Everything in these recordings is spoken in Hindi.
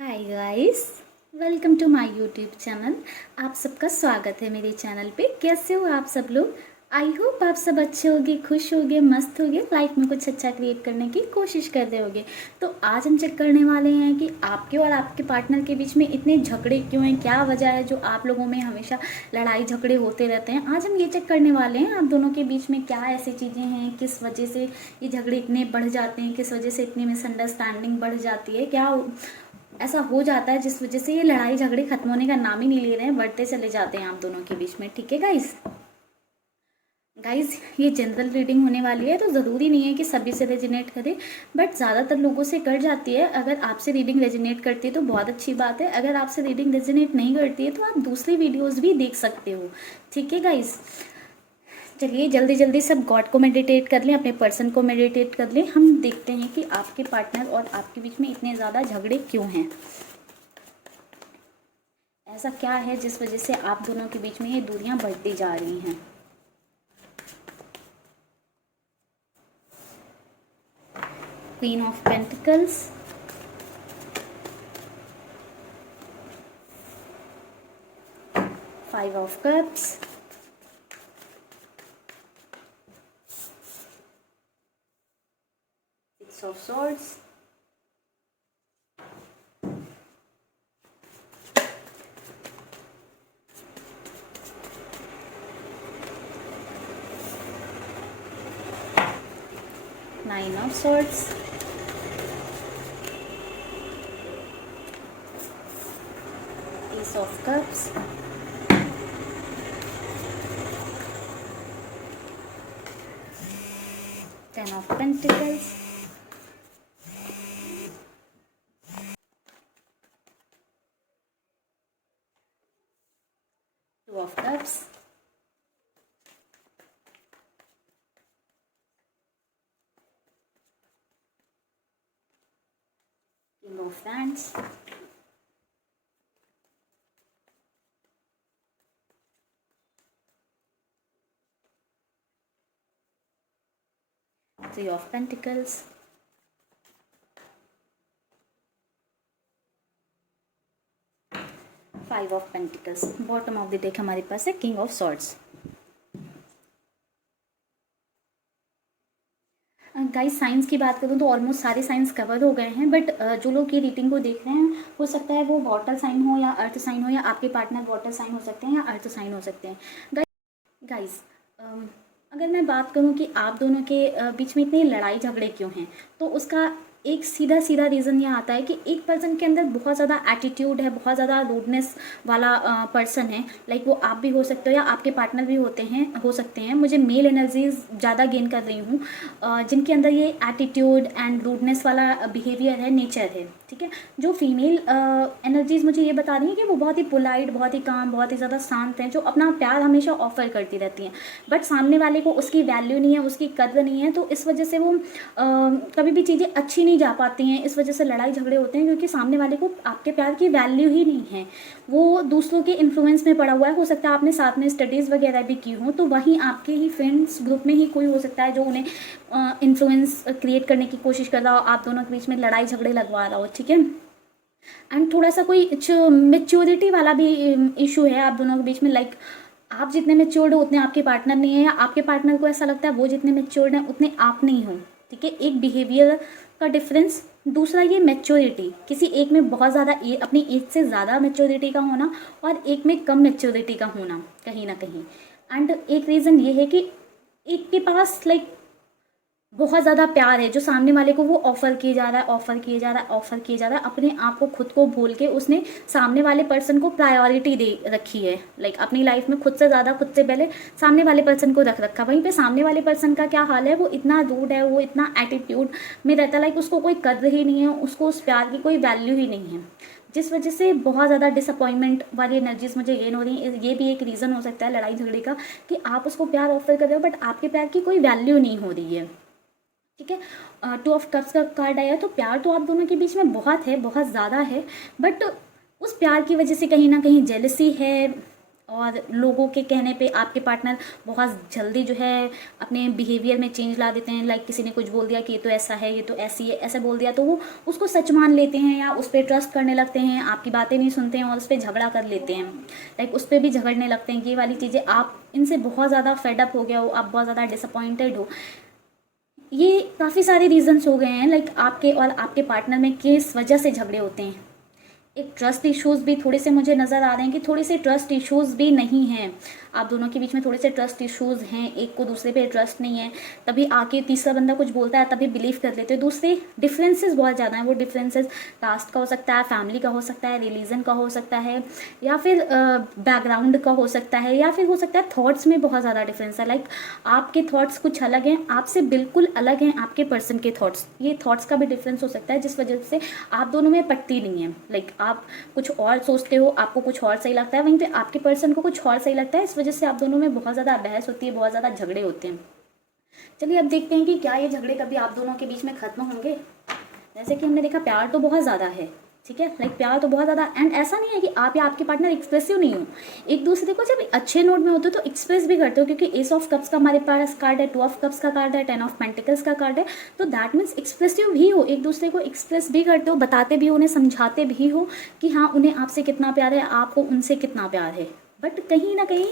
Hi guys, welcome to my YouTube channel. आप सबका स्वागत है मेरे चैनल पे। कैसे हो आप सब लोग? आई होप आप सब अच्छे होगे, खुश होगे, मस्त होगे, लाइफ में कुछ अच्छा क्रिएट करने की कोशिश कर रहे होगे। तो आज हम चेक करने वाले हैं कि आपके और आपके पार्टनर के बीच में इतने झगड़े क्यों हैं, क्या वजह है जो आप लोगों में हमेशा लड़ाई झगड़े होते रहते हैं। आज हम ये चेक करने वाले हैं आप दोनों के बीच में क्या ऐसी चीज़ें हैं, किस वजह से ये झगड़े इतने बढ़ जाते हैं, किस वजह से इतनी मिसअंडरस्टैंडिंग बढ़ जाती है, क्या ऐसा हो जाता है जिस वजह से ये लड़ाई झगड़े खत्म होने का नाम ही नहीं ले रहे हैं, बढ़ते चले जाते हैं आप दोनों के बीच में। ठीक है गाइस? गाइस, ये जनरल रीडिंग होने वाली है, तो ज़रूरी नहीं है कि सभी से रेजिनेट करे, बट ज़्यादातर लोगों से कर जाती है। अगर आपसे रीडिंग रेजिनेट करती है तो बहुत अच्छी बात है। अगर आपसे रीडिंग रेजिनेट नहीं करती है तो आप दूसरी वीडियोस भी देख सकते हो। ठीक है गाइस? चलिए जल्दी जल्दी सब गॉड को मेडिटेट कर लें, अपने पर्सन को मेडिटेट कर लें। हम देखते हैं कि आपके पार्टनर और आपके बीच में इतने ज़्यादा झगड़े क्यों हैं। ऐसा क्या है जिस वजह से आप दोनों के बीच में ये दूरियां बढ़ती जा रही हैं। Queen of pentacles, five of cups, six of swords, nine of swords, S of cups, ten of pentacles, two of cups, king of wands, three of pentacles, five of pentacles. Bottom of the deck हमारे पास है king of swords. Guys, science की बात करूँ तो ऑलमोस्ट सारे साइंस कवर हो गए हैं, बट जो लोग ये रीडिंग को देख रहे हैं, हो सकता है वो वाटर साइन हो या अर्थ साइन हो, या आपके पार्टनर वाटर साइन हो सकते हैं या अर्थ साइन हो सकते हैं। गाइस, अगर मैं बात करूं कि आप दोनों के बीच में इतनी लड़ाई झगड़े क्यों हैं, तो उसका एक सीधा सीधा रीज़न ये आता है कि एक पर्सन के अंदर बहुत ज़्यादा एटीट्यूड है, बहुत ज़्यादा रूडनेस वाला पर्सन है। लाइक वो आप भी हो सकते हो या आपके पार्टनर भी हो सकते हैं। मुझे मेल एनर्जीज ज़्यादा गेन कर रही हूँ, जिनके अंदर ये एटीट्यूड एंड रूडनेस वाला बिहेवियर है, नेचर है। ठीक है? जो फीमेल एनर्जीज मुझे ये बता रही हैं कि वो बहुत ही पोलाइट, बहुत ही काम, बहुत ही ज़्यादा शांत हैं, जो अपना प्यार हमेशा ऑफर करती रहती हैं, बट सामने वाले को उसकी वैल्यू नहीं है, उसकी कद्र नहीं है, तो इस वजह से वो कभी भी चीज़ें अच्छी नहीं जा पाती हैं। इस वजह से लड़ाई झगड़े होते हैं, क्योंकि सामने वाले को आपके प्यार की वैल्यू ही नहीं है। वो दूसरों के इन्फ्लुएंस में पड़ा हुआ है। हो सकता है आपने साथ में स्टडीज़ वगैरह भी की हो, तो वहीं आपके ही फ्रेंड्स ग्रुप में ही कोई हो सकता है जो उन्हें इन्फ्लुएंस क्रिएट करने की कोशिश कर रहा हो, आप दोनों के बीच में लड़ाई झगड़े लगवा रहा हो। ठीक है? एंड थोड़ा सा कोई मेच्योरिटी वाला भी इशू है आप दोनों के बीच में। लाइक आप जितने मेच्योर्ड हो उतने आपके पार्टनर नहीं है, या आपके पार्टनर को ऐसा लगता है वो जितने मेच्योर्ड हैं उतने आप नहीं हो। ठीक है? एक बिहेवियर का डिफरेंस। दूसरा ये मेच्योरिटी, किसी एक में बहुत ज़्यादा अपनी एज से ज़्यादा मेच्योरिटी का होना और एक में कम मेच्योरिटी का होना कहीं ना कहीं। एंड एक रीज़न ये है कि एक के पास लाइक बहुत ज़्यादा प्यार है, जो सामने वाले को वो ऑफर किए जा रहा है, ऑफर किए जा रहा है, ऑफर किए जा रहा है। अपने आप को, खुद को भूल के उसने सामने वाले पर्सन को प्रायोरिटी दे रखी है। लाइक अपनी लाइफ में खुद से ज़्यादा, खुद से पहले सामने वाले पर्सन को रख रखा। वहीं पे सामने वाले पर्सन का क्या हाल है, वो इतना रूड है, वो इतना एटीट्यूड में रहता है, लाइक उसको कोई कद्र ही नहीं है, उसको उस प्यार की कोई वैल्यू ही नहीं है, जिस वजह से बहुत ज़्यादा डिसअपॉइंटमेंट वाली एनर्जीज मुझे गेन हो रही है। ये भी एक रीज़न हो सकता है लड़ाई झगड़े का, कि आप उसको प्यार ऑफर कर रहे हो बट आपके प्यार की कोई वैल्यू नहीं हो रही है। ठीक है? टू ऑफ कप्स का कार्ड आया, तो प्यार तो आप दोनों के बीच में बहुत है, बहुत ज़्यादा है, बट उस प्यार की वजह से कहीं ना कहीं जेलसी है, और लोगों के कहने पे आपके पार्टनर बहुत जल्दी जो है अपने बिहेवियर में चेंज ला देते हैं। लाइक किसी ने कुछ बोल दिया कि ये तो ऐसा है, ये तो ऐसी है, ऐसे बोल दिया तो वो उसको सच मान लेते हैं या उस पर ट्रस्ट करने लगते हैं, आपकी बातें नहीं सुनते हैं और उस पर झगड़ा कर लेते हैं। लाइक उस पर भी झगड़ने लगते हैं। ये वाली चीज़ें, आप इनसे बहुत ज़्यादा फेडअप हो गया हो, आप बहुत ज़्यादा डिसअपॉइंटेड हो। ये काफ़ी सारे रीजंस हो गए हैं लाइक आपके और आपके पार्टनर में किस वजह से झगड़े होते हैं। एक ट्रस्ट इश्यूज़ भी थोड़े से मुझे नज़र आ रहे हैं कि थोड़े से ट्रस्ट इश्यूज़ भी नहीं हैं, आप दोनों के बीच में थोड़े से ट्रस्ट इश्यूज़ हैं, एक को दूसरे पे ट्रस्ट नहीं है, तभी आके तीसरा बंदा कुछ बोलता है तभी बिलीव कर लेते हैं। दूसरे डिफरेंसेस बहुत ज़्यादा हैं, वो डिफरेंसेस कास्ट का हो सकता है, फैमिली का हो सकता है, रिलीजन का हो सकता है, या फिर बैकग्राउंड का हो सकता है, या फिर हो सकता है थॉट्स में बहुत ज़्यादा डिफरेंस है। लाइक आपके थॉट्स कुछ अलग हैं, आपसे बिल्कुल अलग हैं आपके पर्सन के थॉट्स। ये थॉट्स का भी डिफरेंस हो सकता है जिस वजह से आप दोनों में पटती नहीं है। लाइक आप कुछ और सोचते हो, आपको कुछ और सही लगता है, वहीं पे आपके पर्सन को कुछ और सही लगता है। इस वजह से आप दोनों में बहुत ज़्यादा बहस होती है, बहुत ज़्यादा झगड़े होते हैं। चलिए अब देखते हैं कि क्या ये झगड़े कभी आप दोनों के बीच में खत्म होंगे। जैसे कि हमने देखा प्यार तो बहुत ज़्यादा है, ठीक है, लाइक प्यार तो बहुत ज़्यादा, एंड ऐसा नहीं है कि आप या आपके पार्टनर एक्सप्रेसिव नहीं हो। एक दूसरे को जब अच्छे नोट में होते हो तो एक्सप्रेस भी करते हो, क्योंकि एस ऑफ कप्स का हमारे पास कार्ड है, 2 ऑफ कप्स का कार्ड है, 10 ऑफ पेंटिकल्स का कार्ड है, तो दैट मीन्स एक्सप्रेसिव भी हो, एक दूसरे को एक्सप्रेस भी करते हो, बताते भी हो, उन्हें समझाते भी हो कि हाँ उन्हें आपसे कितना प्यार है, आपको उनसे कितना प्यार है। बट कहीं ना कहीं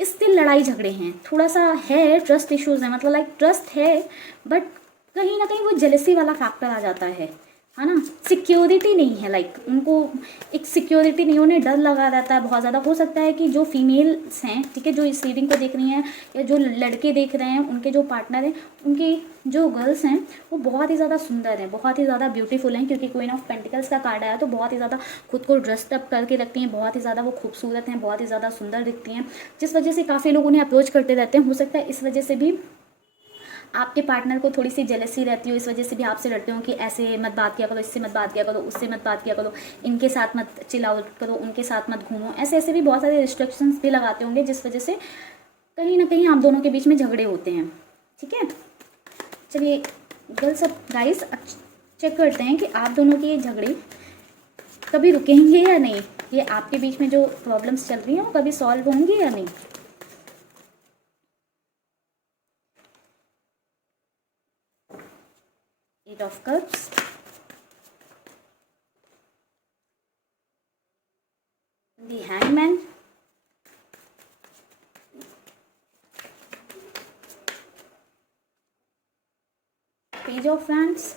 स्टिल लड़ाई झगड़े हैं, थोड़ा सा है, ट्रस्ट इश्यूज है, मतलब लाइक ट्रस्ट है बट कहीं ना कहीं वो जेलसी वाला फैक्टर आ जाता है ना। सिक्योरिटी नहीं है, लाइक उनको एक सिक्योरिटी नहीं, उन्हें डर लगा रहता है बहुत ज़्यादा। हो सकता है कि जो फीमेल्स हैं, ठीक है, जो इस रीडिंग को देख रही हैं या जो लड़के देख रहे हैं, उनके जो पार्टनर हैं, उनकी जो गर्ल्स हैं वो बहुत ही ज़्यादा सुंदर हैं, बहुत ही ज़्यादा ब्यूटीफुल हैं, क्योंकि क्वीन ऑफ पेंटिकल्स का कार्ड आया तो बहुत ही ज़्यादा खुद को ड्रेस्ड अप करके रखती हैं, बहुत ही ज़्यादा वो खूबसूरत हैं, बहुत ही ज़्यादा सुंदर दिखती हैं, जिस वजह से काफ़ी लोग उन्हें अप्रोच करते रहते हैं। हो सकता है इस वजह से भी आपके पार्टनर को थोड़ी सी जेलसी रहती हो, इस वजह से भी आपसे डरते हो कि ऐसे मत बात किया करो, इससे मत बात किया करो, उससे मत बात किया करो, इनके साथ मत चिल आउट करो, उनके साथ मत घूमो, ऐसे ऐसे भी बहुत सारे रिस्ट्रिक्शंस भी लगाते होंगे, जिस वजह से कहीं ना कहीं आप दोनों के बीच में झगड़े होते हैं। ठीक है, चलिए गर्ल्स अब गाइस चेक करते हैं कि आप दोनों के ये झगड़े कभी रुकेंगे या नहीं, ये आपके बीच में जो प्रॉब्लम्स चल रही हैं वो कभी सॉल्व होंगी या नहीं। Eight of Cups, the Hangman, Page of Wands,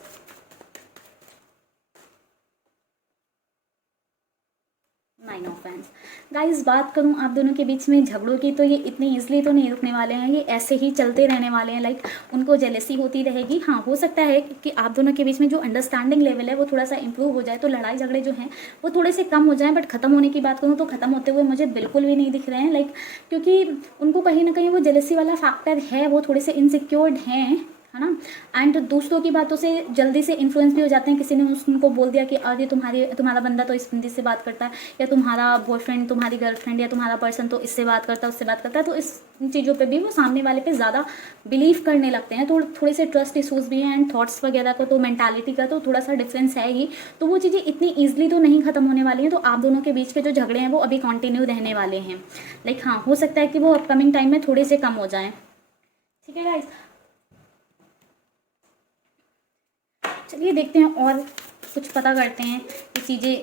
nine of wands. Guys बात करूं आप दोनों के बीच में झगड़ों की तो ये इतनी ईजिली तो नहीं रुकने वाले हैं, ये ऐसे ही चलते रहने वाले हैं। लाइक उनको जेलेसी होती रहेगी। हाँ, हो सकता है कि आप दोनों के बीच में जो अंडरस्टैंडिंग लेवल है वो थोड़ा सा इंप्रूव हो जाए, तो लड़ाई झगड़े जो हैं वो थोड़े से कम हो जाएं। बट खत्म होने की बात करूँ तो खत्म होते हुए मुझे बिल्कुल भी नहीं दिख रहे हैं, लाइक क्योंकि उनको कहीं ना कहीं वो जेलेसी वाला फैक्टर है, वो थोड़े से इनसिक्योर्ड हैं, है ना। एंड दूसरों की बातों से जल्दी से इन्फ्लुएंस भी हो जाते हैं। किसी ने उनको बोल दिया कि अरे तुम्हारा बंदा तो इस बंदी से बात करता है, या तुम्हारा बॉयफ्रेंड, तुम्हारी गर्लफ्रेंड या तुम्हारा पर्सन तो इससे बात करता है, उससे बात करता है, तो इस चीज़ों पे भी वो सामने वाले पे ज़्यादा बिलीव करने लगते हैं। तो थोड़े से ट्रस्ट इशूज़ भी हैं, एंड थॉट्स वगैरह को तो मेंटालिटी का तो थोड़ा सा डिफरेंस है ही, तो वो चीज़ें इतनी ईजिली तो नहीं खत्म होने वाली हैं। तो आप दोनों के बीच के जो झगड़े हैं वो अभी कंटिन्यू रहने वाले हैं। लाइक हाँ, हो सकता है कि वो अपकमिंग टाइम में थोड़े से कम हो जाएं। ठीक है गाइस, चलिए देखते हैं और कुछ पता करते हैं कि चीज़ें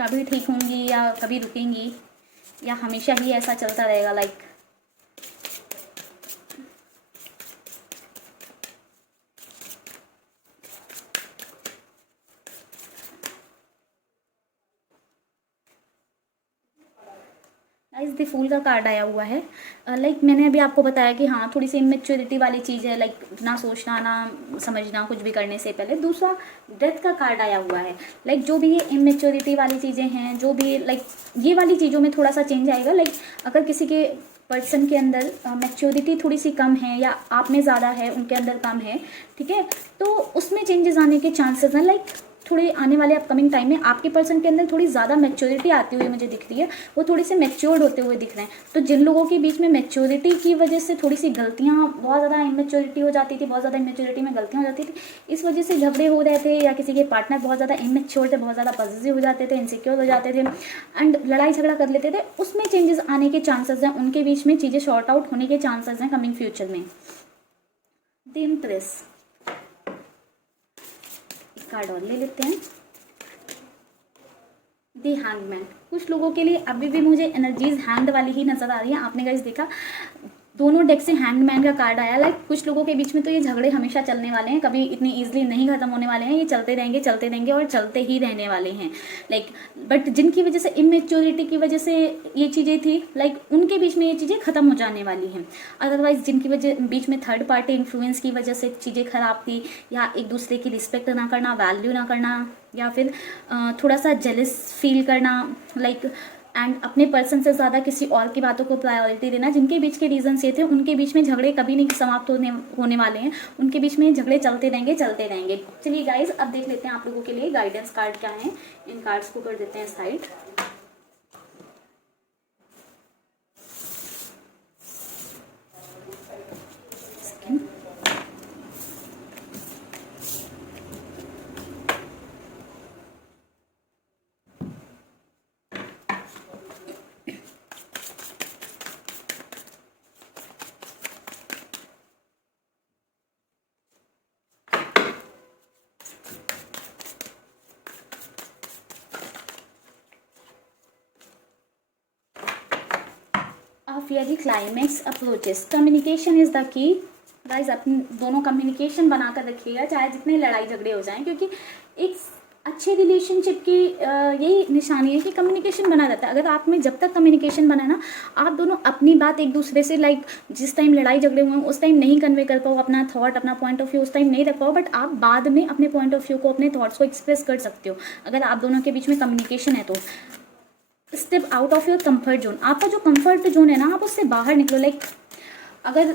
कभी ठीक होंगी या कभी रुकेंगी, या हमेशा ही ऐसा चलता रहेगा। लाइक गाइस द फूल का कार्ड आया हुआ है। लाइक मैंने अभी आपको बताया कि हाँ थोड़ी सी इमेच्योरिटी वाली चीज़ है, लाइक ना सोचना ना समझना कुछ भी करने से पहले। दूसरा डेथ का कार्ड आया हुआ है। लाइक जो भी ये इमेच्योरिटी वाली चीज़ें हैं, जो भी लाइक ये वाली चीज़ों में थोड़ा सा चेंज आएगा। लाइक अगर किसी के पर्सन के अंदर मैच्योरिटी थोड़ी सी कम है या आप में ज़्यादा है, उनके अंदर कम है, ठीक है, तो उसमें चेंजेस आने के चांसेस हैं। लाइक थोड़े आने वाले अपकमिंग टाइम में आपके पर्सन के अंदर थोड़ी ज़्यादा मैच्योरिटी आती हुई मुझे दिख रही है, वो थोड़े से मैच्योर्ड होते हुए दिख रहे हैं। तो जिन लोगों के बीच में मैच्योरिटी की वजह से थोड़ी सी गलतियाँ, बहुत ज़्यादा इमेच्योरिटी हो जाती थी, बहुत ज़्यादा इमेच्योरिटी में गलतियाँ हो जाती थी, इस वजह से झगड़े हो रहे थे, या किसी के पार्टनर बहुत ज़्यादा इमेच्योर थे, बहुत ज़्यादा पॉजिटिव हो जाते थे, इनसिक्योर हो जाते थे एंड लड़ाई झगड़ा कर लेते थे, उसमें चेंजेस आने के चांसेस हैं, उनके बीच में चीज़ें शॉर्ट आउट होने के चांसेस हैं कमिंग फ्यूचर में। द इम्प्रेस कार्ड और ले लेते हैं। द हैंगमैन, कुछ लोगों के लिए अभी भी मुझे एनर्जीज हैंग्ड वाली ही नजर आ रही है। आपने गाइस देखा दोनों डेक से हैंगमैन का कार्ड आया। लाइक कुछ लोगों के बीच में तो ये झगड़े हमेशा चलने वाले हैं, कभी इतनी इजीली नहीं खत्म होने वाले हैं, ये चलते रहेंगे और चलते ही रहने वाले हैं। लाइक बट जिनकी वजह से इमेच्योरिटी की वजह से ये चीज़ें थी, लाइक उनके बीच में ये चीज़ें खत्म हो जाने वाली हैं। अदरवाइज जिनकी वजह बीच में थर्ड पार्टी इन्फ्लुएंस की वजह से चीज़ें खराब थी, या एक दूसरे की रिस्पेक्ट ना करना, वैल्यू ना करना, या फिर थोड़ा सा जेलस फील करना, लाइक एंड अपने पर्सन से ज़्यादा किसी और की बातों को प्रायोरिटी देना, जिनके बीच के रीजंस ये थे, उनके बीच में झगड़े कभी नहीं समाप्त होने वाले हैं, उनके बीच में झगड़े चलते रहेंगे। चलिए गाइज अब देख लेते हैं आप लोगों के लिए गाइडेंस कार्ड क्या है। इन कार्ड्स को कर देते हैं side. Fear the climax approaches, communication is the key. Guys अपने दोनों कम्युनिकेशन बनाकर रखिएगा, चाहे जितने लड़ाई झगड़े हो जाएं, क्योंकि एक अच्छे रिलेशनशिप की यही निशानी है कि कम्युनिकेशन बना रहता है। अगर आप में जब तक कम्युनिकेशन बना ना, आप दोनों अपनी बात एक दूसरे से, लाइक जिस टाइम लड़ाई झगड़े हुए उस टाइम नहीं कन्वे कर पाओ अपना थॉट, अपना पॉइंट ऑफ व्यू उस टाइम नहीं रख पाओ, बट आप बाद में अपने पॉइंट ऑफ व्यू को, अपने थॉट्स को एक्सप्रेस कर सकते हो अगर आप दोनों के बीच में कम्युनिकेशन है तो। Step out of your comfort zone, आपका जो कंफर्ट जोन है ना, आप उससे बाहर निकलो। लाइक अगर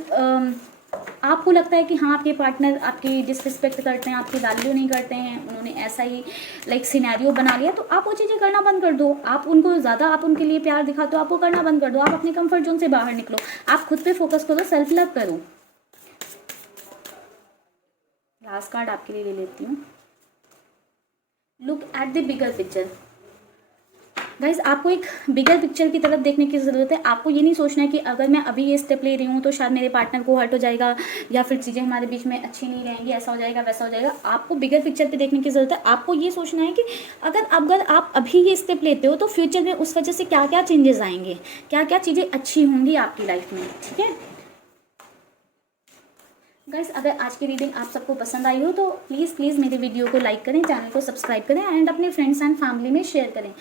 आपको लगता है कि हाँ आपके पार्टनर आपकी डिसरिस्पेक्ट करते हैं, आपकी वैल्यू नहीं करते हैं, उन्होंने ऐसा ही लाइक सिनेरियो बना लिया, तो आप वो चीज़ें करना बंद कर दो। आप उनको ज़्यादा, आप उनके लिए प्यार दिखाते हो, आप वो करना बंद कर दो। आप अपने कंफर्ट जोन से बाहर निकलो, आप खुद पे फोकस करो, सेल्फ लव करो। लास्ट कार्ड आपके लिए ले लेती हूँ। Look at the bigger picture. Guys आपको एक बिगर पिक्चर की तरफ देखने की ज़रूरत है। आपको ये नहीं सोचना है कि अगर मैं अभी ये स्टेप ले रही हूँ तो शायद मेरे पार्टनर को हर्ट हो जाएगा, या फिर चीज़ें हमारे बीच में अच्छी नहीं रहेंगी, ऐसा हो जाएगा वैसा हो जाएगा। आपको बिगर पिक्चर पे देखने की ज़रूरत है। आपको ये सोचना है कि अगर आप अभी ये स्टेप लेते हो तो फ्यूचर में उस वजह से क्या क्या चेंजेस आएंगे, क्या क्या चीज़ें अच्छी होंगी आपकी लाइफ में। ठीक है गाइस, अगर आज की रीडिंग आप सबको पसंद आई हो तो प्लीज़ मेरे वीडियो को लाइक करें, चैनल को सब्सक्राइब करें एंड अपने फ्रेंड्स एंड फैमिली में शेयर करें।